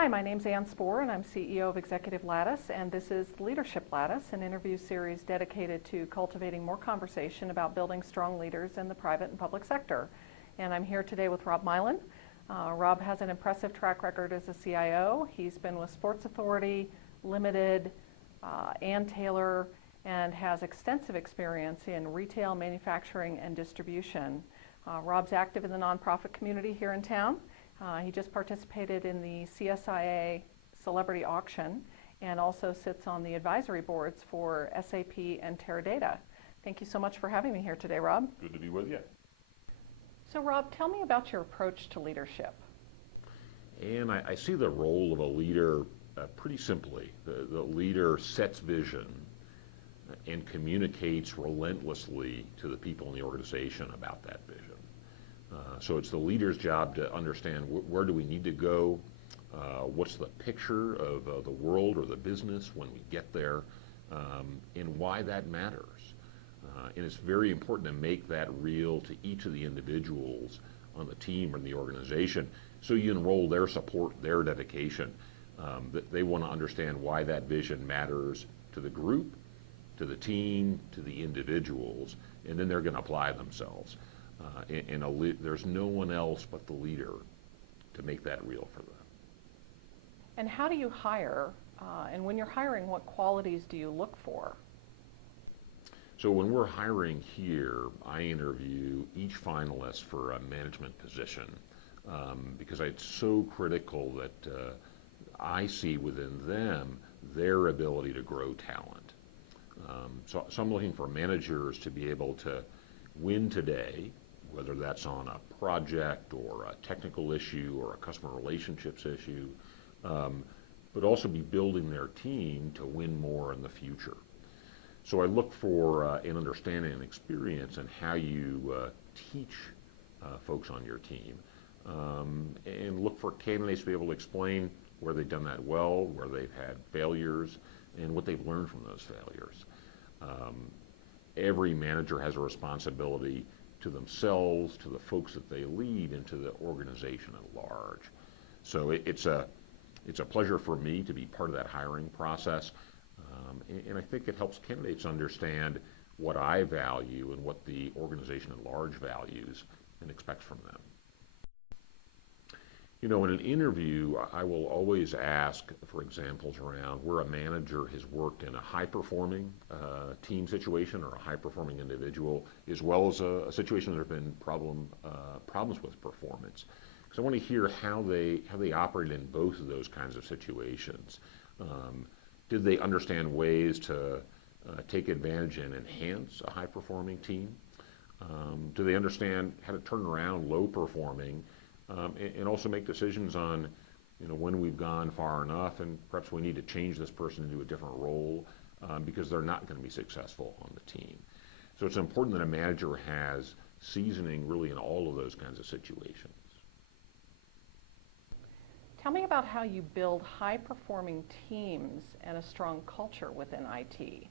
Hi, my name's Ann Spoor, and I'm CEO of Executive Lattice, and this is Leadership Lattice, an interview series dedicated to cultivating more conversation about building strong leaders in the private and public sector. And I'm here today with Rob Meilen. Rob has an impressive track record as a CIO. He's been with Sports Authority, Limited, Ann Taylor, and has extensive experience in retail, manufacturing, and distribution. Rob's active in the nonprofit community here in town. He just participated in the CSIA Celebrity Auction and also sits on the advisory boards for SAP and Teradata. Thank you so much for having me here today, Rob. Good to be with you. So Rob, tell me about your approach to leadership. And I see the role of a leader pretty simply. The leader sets vision and communicates relentlessly to the people in the organization about that vision. So it's the leader's job to understand where do we need to go, what's the picture of the world or the business when we get there, and why that matters. And it's very important to make that real to each of the individuals on the team or the organization, so you enroll their support, their dedication. That they want to understand why that vision matters to the group, to the team, to the individuals, and then they're going to apply themselves. There's no one else but the leader to make that real for them. And how do you hire? And when you're hiring, what qualities do you look for? So when we're hiring here, I interview each finalist for a management position because it's so critical that I see within them their ability to grow talent. So I'm looking for managers to be able to win today, whether that's on a project or a technical issue or a customer relationships issue, but also be building their team to win more in the future. So I look for an understanding and experience in how you teach folks on your team, and look for candidates to be able to explain where they've done that well, where they've had failures, and what they've learned from those failures. Every manager has a responsibility to themselves, to the folks that they lead, and to the organization at large. So it's a pleasure for me to be part of that hiring process, and I think it helps candidates understand what I value and what the organization at large values and expects from them. You know, in an interview, I will always ask for examples around where a manager has worked in a high-performing team situation or a high-performing individual, as well as a situation there have been problems with performance. Because I want to hear how they operate in both of those kinds of situations. Did they understand ways to take advantage and enhance a high-performing team? Do they understand how to turn around low-performing? And also make decisions on, when we've gone far enough and perhaps we need to change this person into a different role because they're not going to be successful on the team. So it's important that a manager has seasoning really in all of those kinds of situations. Tell me about how you build high-performing teams and a strong culture within IT.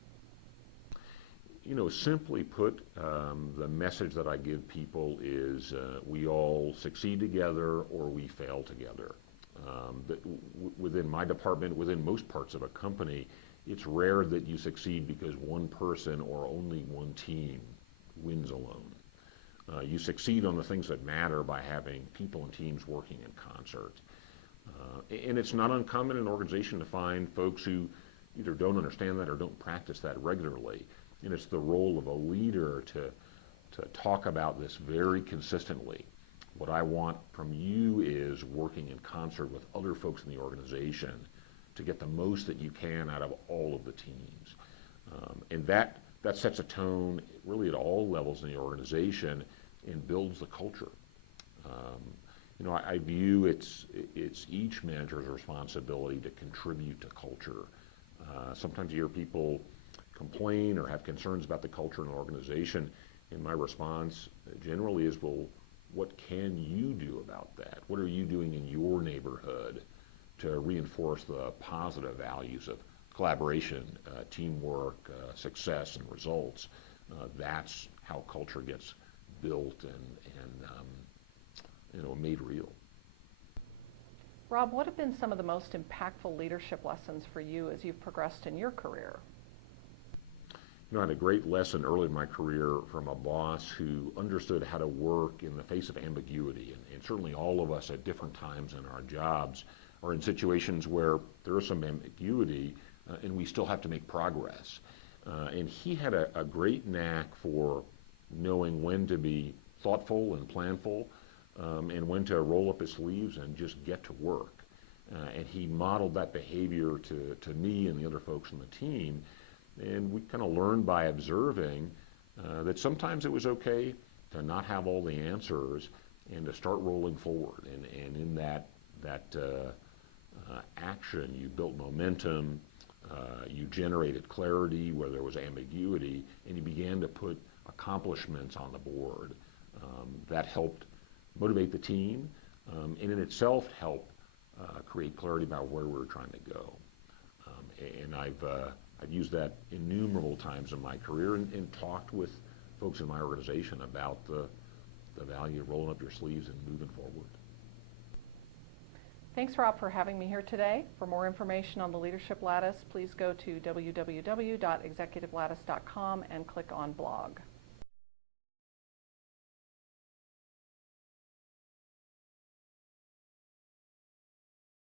Simply put, the message that I give people is we all succeed together or we fail together. Within my department, within most parts of a company, it's rare that you succeed because one person or only one team wins alone. You succeed on the things that matter by having people and teams working in concert. And it's not uncommon in an organization to find folks who either don't understand that or don't practice that regularly. And it's the role of a leader to talk about this very consistently. What I want from you is working in concert with other folks in the organization to get the most that you can out of all of the teams. And that sets a tone really at all levels in the organization and builds the culture. I view it's each manager's responsibility to contribute to culture. Sometimes you hear people complain or have concerns about the culture in an organization, and my response generally is, well, what can you do about that? What are you doing in your neighborhood to reinforce the positive values of collaboration, teamwork, success, and results? That's how culture gets built and made real. Rob, what have been some of the most impactful leadership lessons for you as you've progressed in your career? I had a great lesson early in my career from a boss who understood how to work in the face of ambiguity. And certainly all of us at different times in our jobs are in situations where there is some ambiguity and we still have to make progress. And he had a great knack for knowing when to be thoughtful and planful and when to roll up his sleeves and just get to work. And he modeled that behavior to me and the other folks on the team. And we kind of learned by observing that sometimes it was okay to not have all the answers and to start rolling forward. And in that action, you built momentum, you generated clarity where there was ambiguity, and you began to put accomplishments on the board. That helped motivate the team, and in itself helped create clarity about where we were trying to go. And I've used that innumerable times in my career and talked with folks in my organization about the value of rolling up your sleeves and moving forward. Thanks, Rob, for having me here today. For more information on the Leadership Lattice, please go to www.executivelattice.com and click on blog.